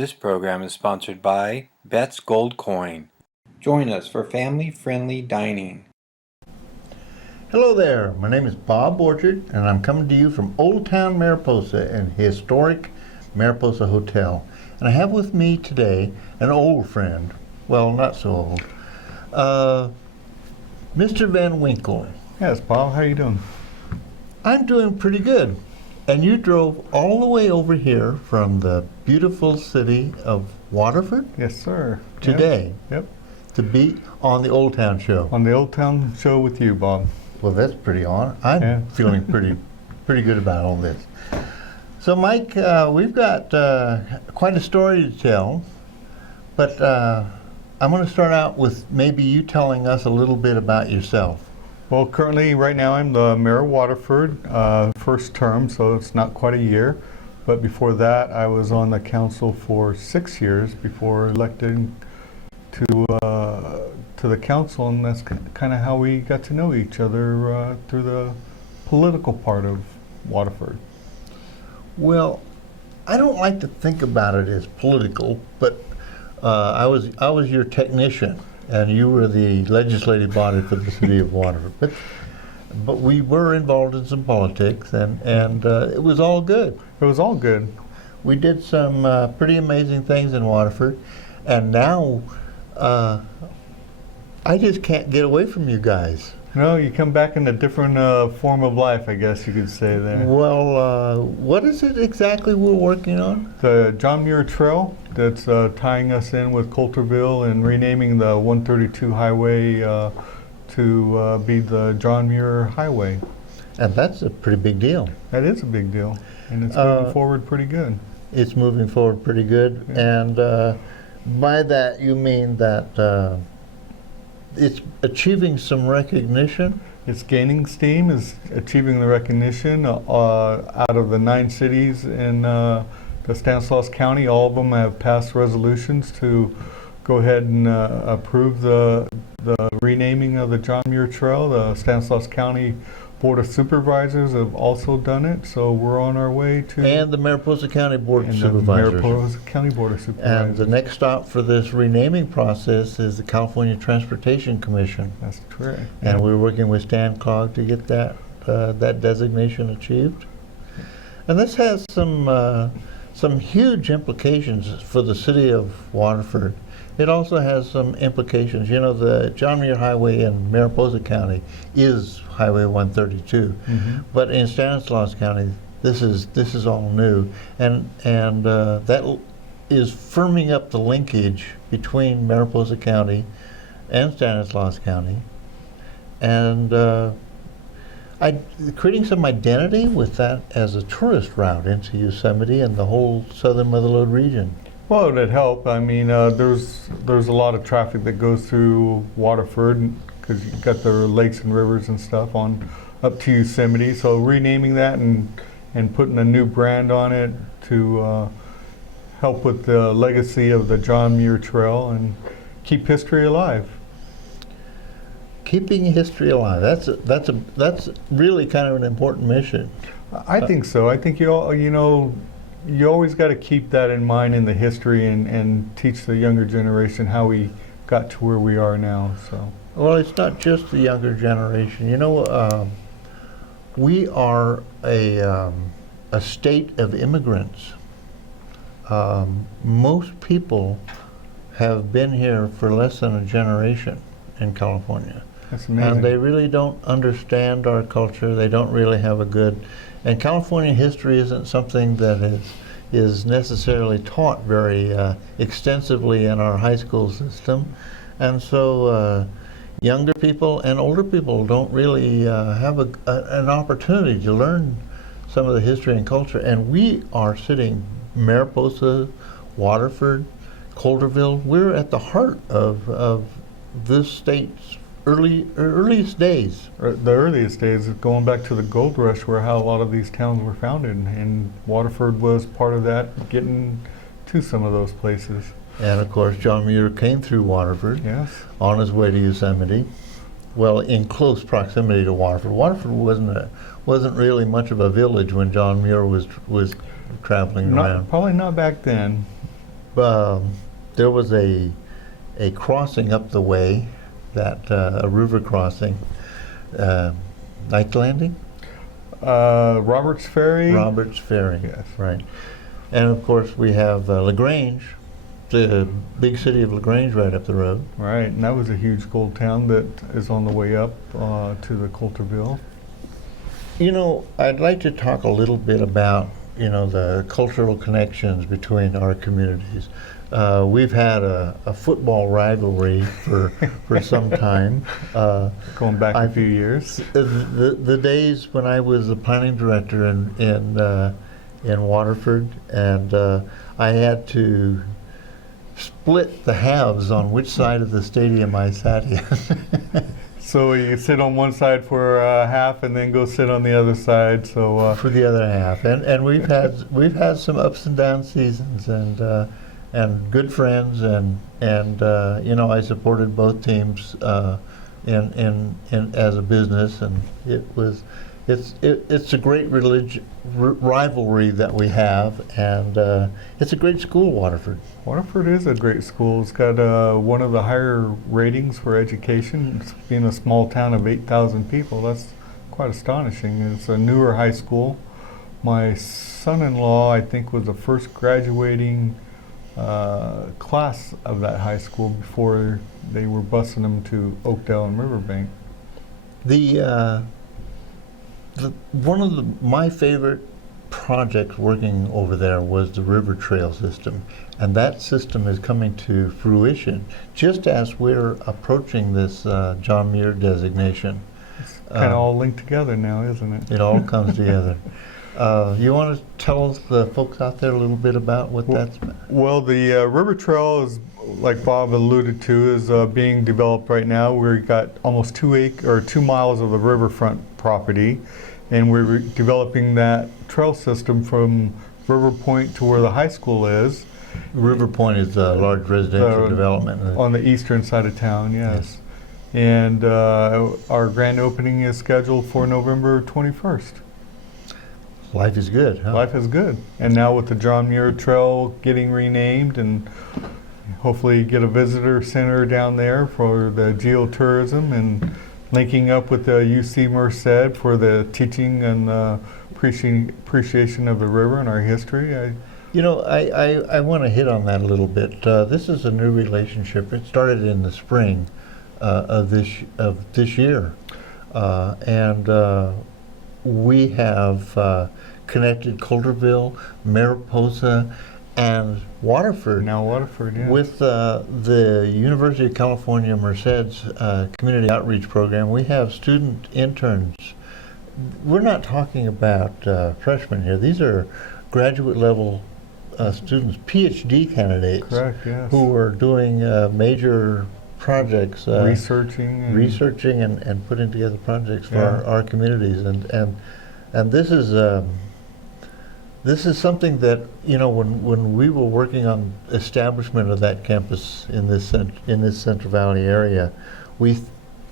This program is sponsored by Bet's Gold Coin. Join us for family-friendly dining. Hello there, my name is Bob Orchard, and I'm coming to you from Old Town Mariposa and historic Mariposa Hotel. And I have with me today an old friend, well, not so old, Mr. VanWinkle. Yes, Bob, how you doing? I'm doing pretty good. And you drove all the way over here from the beautiful city of Waterford? Yes, sir. Today. Yep. To be on the Old Town Show. On the Old Town Show with you, Bob. Well, that's pretty on. I'm feeling pretty good about all this. So, Mike, we've got quite a story to tell, but I'm going to start out with maybe you telling us a little bit about yourself. Well, currently, right now, I'm the mayor of Waterford, first term, so it's not quite a year. But before that, I was on the council for 6 years before elected to the council, and that's kind of how we got to know each other through the political part of Waterford. Well, I don't like to think about it as political, but I was your technician, and you were the legislative body for the city of Waterford. But we were involved in some politics, and it was all good. It was all good. We did some pretty amazing things in Waterford, and now I just can't get away from you guys. No, you come back in a different form of life, I guess you could say there. Well, what is it exactly we're working on? The John Muir Trail that's tying us in with Coulterville and renaming the 132 highway to be the John Muir Highway. And that's a pretty big deal. That is a big deal, and it's moving forward pretty good. It's moving forward pretty good, Yeah. and by that you mean that it's achieving some recognition? It's gaining steam, is achieving the recognition out of the 9 cities in the Stanislaus County. All of them have passed resolutions to go ahead and approve the renaming of the John Muir Trail. The Stanislaus County Board of Supervisors have also done it, so we're on our way to... And the Mariposa County Board of the Supervisors. Mariposa County Board of Supervisors. And the next stop for this renaming process is the California Transportation Commission. That's correct. And we're working with Stan Cog to get that designation achieved. And this has some huge implications for the city of Waterford. It also has some implications. You know, the John Muir Highway in Mariposa County is Highway 132, but in Stanislaus County, this is all new, and that is firming up the linkage between Mariposa County and Stanislaus County, and creating some identity with that as a tourist route into Yosemite and the whole southern Motherlode region. Well, it would help. I mean, there's a lot of traffic that goes through Waterford because you've got the lakes and rivers and stuff on up to Yosemite. So renaming that and putting a new brand on it to help with the legacy of the John Muir Trail and keep history alive. Keeping history alive. That's really kind of an important mission. I think so. I think you always got to keep that in mind in the history and teach the younger generation how we got to where we are now. So. Well, it's not just the younger generation. You know, we are a state of immigrants. Most people have been here for less than a generation in California. That's amazing. And they really don't understand our culture. They don't really have a good... And California history isn't something that is necessarily taught very extensively in our high school system. And so younger people and older people don't really have an opportunity to learn some of the history and culture. And we are sitting, Mariposa, Waterford, Coulterville, we're at the heart of this state's earliest days. The earliest days, going back to the gold rush, where how a lot of these towns were founded, and Waterford was part of that, getting to some of those places. And of course, John Muir came through Waterford, yes, on his way to Yosemite. Well, in close proximity to Waterford. Waterford wasn't really much of a village when John Muir was traveling around. Probably not back then. there was a crossing up the way, that a river crossing, Night Landing? Roberts Ferry. Roberts Ferry. Yes. Right. And of course we have LaGrange, the big city of LaGrange right up the road. Right, and that was a huge gold town that is on the way up to the Coulterville. You know, I'd like to talk a little bit about, you know, the cultural connections between our communities. We've had a football rivalry for some time. Going back a few years. The days when I was the planning director in Waterford, and I had to split the halves on which side of the stadium I sat in. So you sit on one side for half, and then go sit on the other side. So for the other half, and we've had some ups and down seasons, and good friends, and you know, I supported both teams in as a business, and it's a great rivalry that we have, and it's a great school, Waterford. Waterford is a great school. It's got one of the higher ratings for education. It's being a small town of 8,000 people. That's quite astonishing. It's a newer high school. My son-in-law, I think, was the first graduating class of that high school before they were busing them to Oakdale and Riverbank. One of my favorite projects working over there was the river trail system, and that system is coming to fruition just as we're approaching this John Muir designation. It's kind of all linked together now, isn't it? It all comes together. You want to tell the folks out there a little bit about what that's about? Well, the river trail is, like Bob alluded to, is being developed right now. We've got almost 2 miles of the riverfront property, and we're developing that trail system from River Point to where the high school is. River Point is a large residential development on the eastern side of town. Yes. And our grand opening is scheduled for November 21st. Life is good, huh? Life is good. And now with the John Muir Trail getting renamed, and hopefully get a visitor center down there for the geotourism, and linking up with the UC Merced for the teaching and appreciation of the river and our history. You know, I want to hit on that a little bit. This is a new relationship. It started in the spring of this year, and we have connected Coulterville, Mariposa, and Waterford. Now Waterford, yeah. With the University of California Merced's community outreach program, we have student interns. We're not talking about freshmen here. These are graduate level students, PhD candidates. Correct, yes. Who are doing major projects. Researching and putting together projects for our communities. And this is something that, you know, when we were working on establishment of that campus in this Central Valley area, we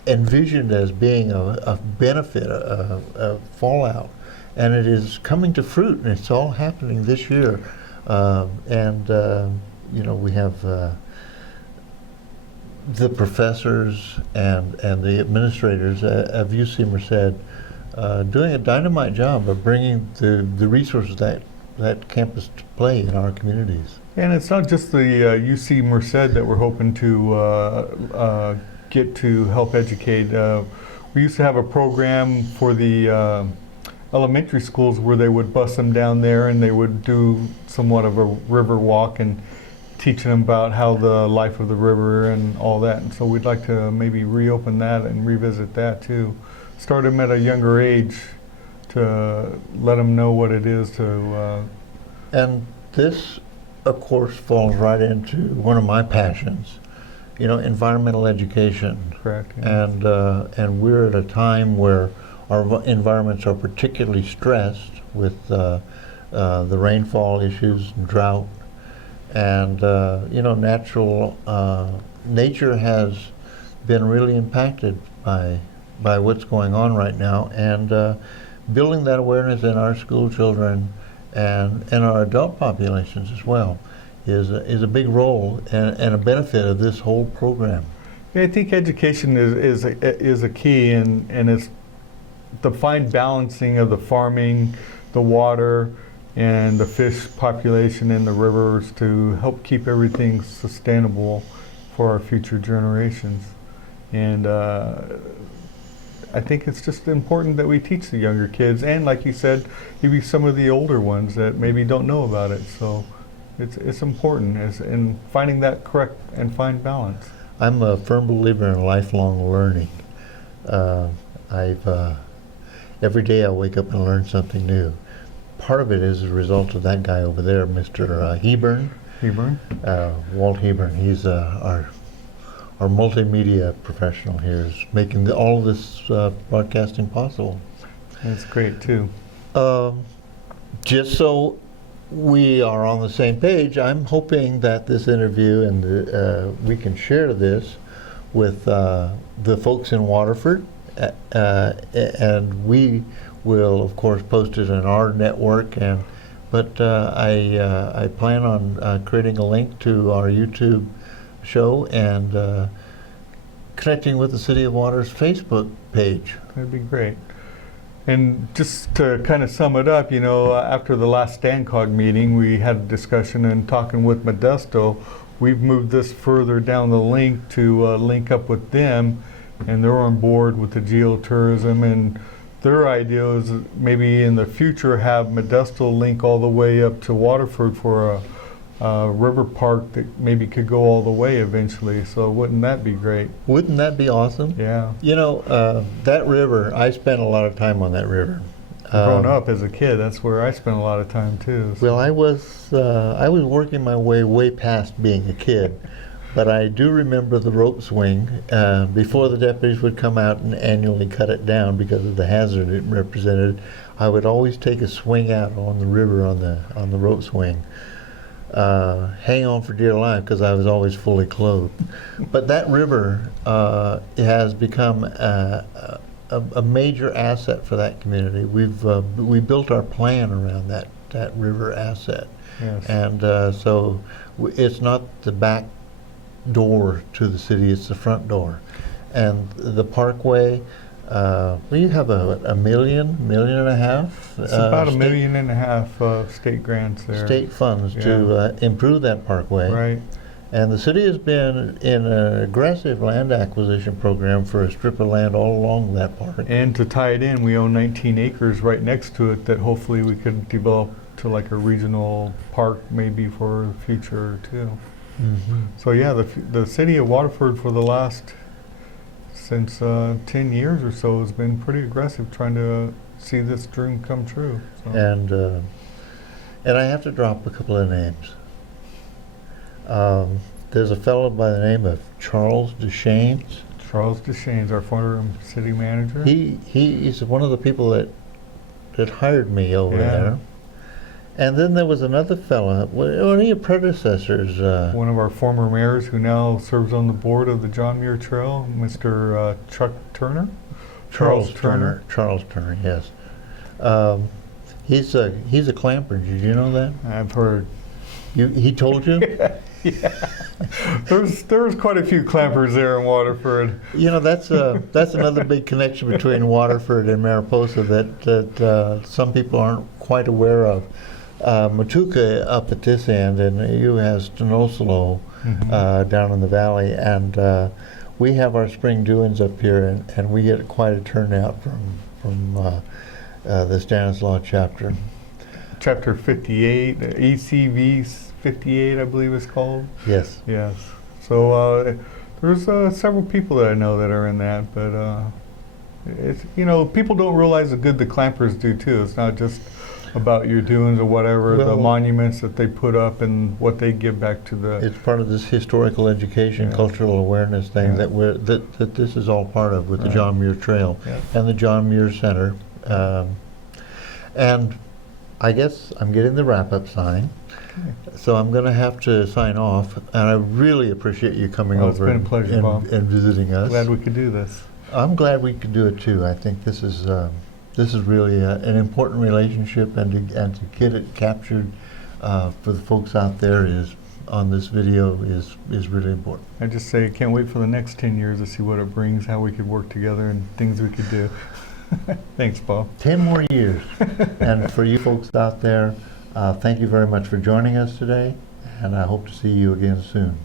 envisioned as being a benefit, a fallout, and it is coming to fruit, and it's all happening this year. You know, we have the professors and the administrators of UC Merced doing a dynamite job of bringing the resources that campus to play in our communities. And it's not just the UC Merced that we're hoping to get to help educate. We used to have a program for the elementary schools where they would bus them down there, and they would do somewhat of a river walk and teaching them about how the life of the river and all that. And so we'd like to maybe reopen that and revisit that too. Start them at a younger age to let them know what it is to... And this, of course, falls right into one of my passions, you know, environmental education. Correct. Yes. And we're at a time where our environments are particularly stressed with the rainfall issues and drought. And, you know, nature has been really impacted by what's going on right now, and building that awareness in our school children and our adult populations as well is a big role and a benefit of this whole program. Yeah, I think education is a key, and it's the fine balancing of the farming, the water, and the fish population in the rivers to help keep everything sustainable for our future generations. And I think it's just important that we teach the younger kids, and like you said, maybe some of the older ones that maybe don't know about it. So it's important in finding that correct and fine balance. I'm a firm believer in lifelong learning. Every day I wake up and learn something new. Part of it is a result of that guy over there, Mr. Hebern. Walt Hebern. He's our multimedia professional here, is making all this broadcasting possible. That's great too. Just so we are on the same page, I'm hoping that this interview and we can share this with the folks in Waterford, and we will of course post it in our network. But I plan on creating a link to our YouTube show and connecting with the City of Water's Facebook page. That'd be great. And just to kind of sum it up, after the last StanCog meeting, we had a discussion and talking with Modesto. We've moved this further down the link to link up with them, and they're on board with the geotourism. And their idea is maybe in the future have Modesto link all the way up to Waterford for a river park that maybe could go all the way eventually. So wouldn't that be great? Wouldn't that be awesome? Yeah. That river, I spent a lot of time on that river. Growing up as a kid, that's where I spent a lot of time too. So. Well, I was working my way past being a kid, but I do remember the rope swing before the deputies would come out and annually cut it down because of the hazard it represented. I would always take a swing out on the river on the rope swing. Hang on for dear life because I was always fully clothed. But that river has become a major asset for that community. We built our plan around that river asset. Yes. And so it's not the back door to the city, it's the front door. And the parkway, you have a million and a half. It's about $1.5 million state grants there. State funds to improve that parkway. Right. And the city has been in an aggressive land acquisition program for a strip of land all along that park. And to tie it in, we own 19 acres right next to it that hopefully we could develop to like a regional park maybe for the future too. Mm-hmm. So yeah, the city of Waterford for the last since 10 years or so has been pretty aggressive trying to see this dream come true. So. And I have to drop a couple of names. There's a fellow by the name of Charles Deschaines. Charles Deschaines, our former city manager. He's one of the people that hired me over there. And then there was another fella, one of your predecessors. One of our former mayors who now serves on the board of the John Muir Trail, Mr. Chuck Turner. Charles Turner, yes. He's a clamper. Did you know that? I've heard. He told you? Yeah. There's quite a few clampers there in Waterford. That's another big connection between Waterford and Mariposa that some people aren't quite aware of. Matuka up at this end, and you have Stanislaus down in the valley, and we have our spring doings up here, and we get quite a turnout from the Stanislaus chapter. Chapter 58, ECV 58, I believe it's called. Yes. Yes. So there's several people that I know that are in that, but it's people don't realize the good the clampers do too. It's not just about your doings or whatever, the monuments that they put up and what they give back to the... It's part of this historical education, cultural awareness thing that this is all part of with the John Muir Trail and the John Muir Center. And I guess I'm getting the wrap-up sign. So I'm going to have to sign off, and I really appreciate you coming over it's been a pleasure, Bob. And visiting us. Glad we could do this. I'm glad we could do it too. I think this is really an important relationship, and to get it captured for the folks out there on this video is really important. I just say, can't wait for the next 10 years to see what it brings, how we could work together, and things we could do. Thanks, Bob. 10 more years. And for you folks out there, thank you very much for joining us today, and I hope to see you again soon.